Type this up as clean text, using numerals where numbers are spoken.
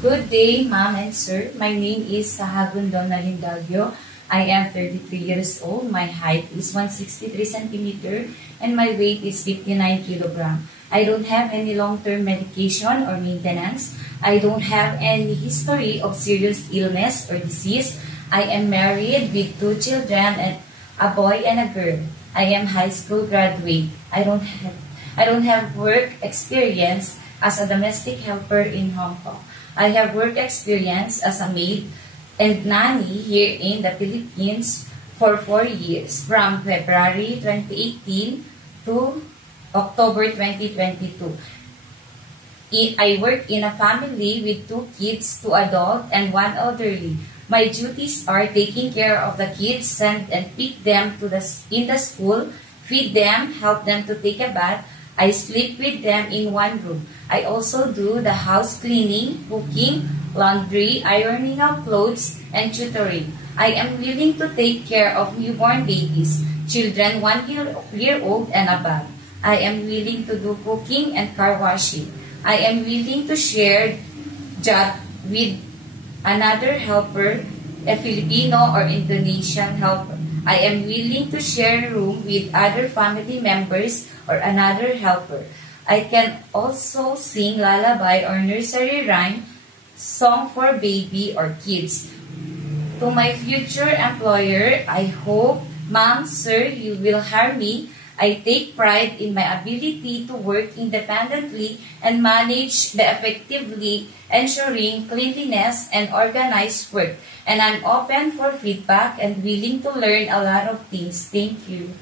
Good day, ma'am and sir. My name is Sahagun Donna Lindagyo. I am 33 years old. My height is 163 centimeter and my weight is 59 kilogram. I don't have any long-term medication or maintenance. I don't have any history of serious illness or disease. I am married with 2 children, and a boy and a girl. I am high school graduate. I don't have work experience as a domestic helper in Hong Kong. I have work experience as a maid and nanny here in the Philippines for 4 years, from February 2018 to October 2022. I work in a family with 2 kids, 2 adult and 1 elderly. My duties are taking care of the kids, send and pick them in the school, feed them, help them to take a bath. I sleep with them in one room. I also do the house cleaning, cooking, laundry, ironing of clothes, and tutoring. I am willing to take care of newborn babies, children 1 year old and above. I am willing to do cooking and car washing. I am willing to share job with another helper, a Filipino or Indonesian helper. I am willing to share room with other family members or another helper. I can also sing lullaby or nursery rhyme, song for baby or kids. To my future employer, I hope, ma'am, sir, you will hire me. I take pride in my ability to work independently and manage effectively, ensuring cleanliness and organized work. And I'm open for feedback and willing to learn a lot of things. Thank you.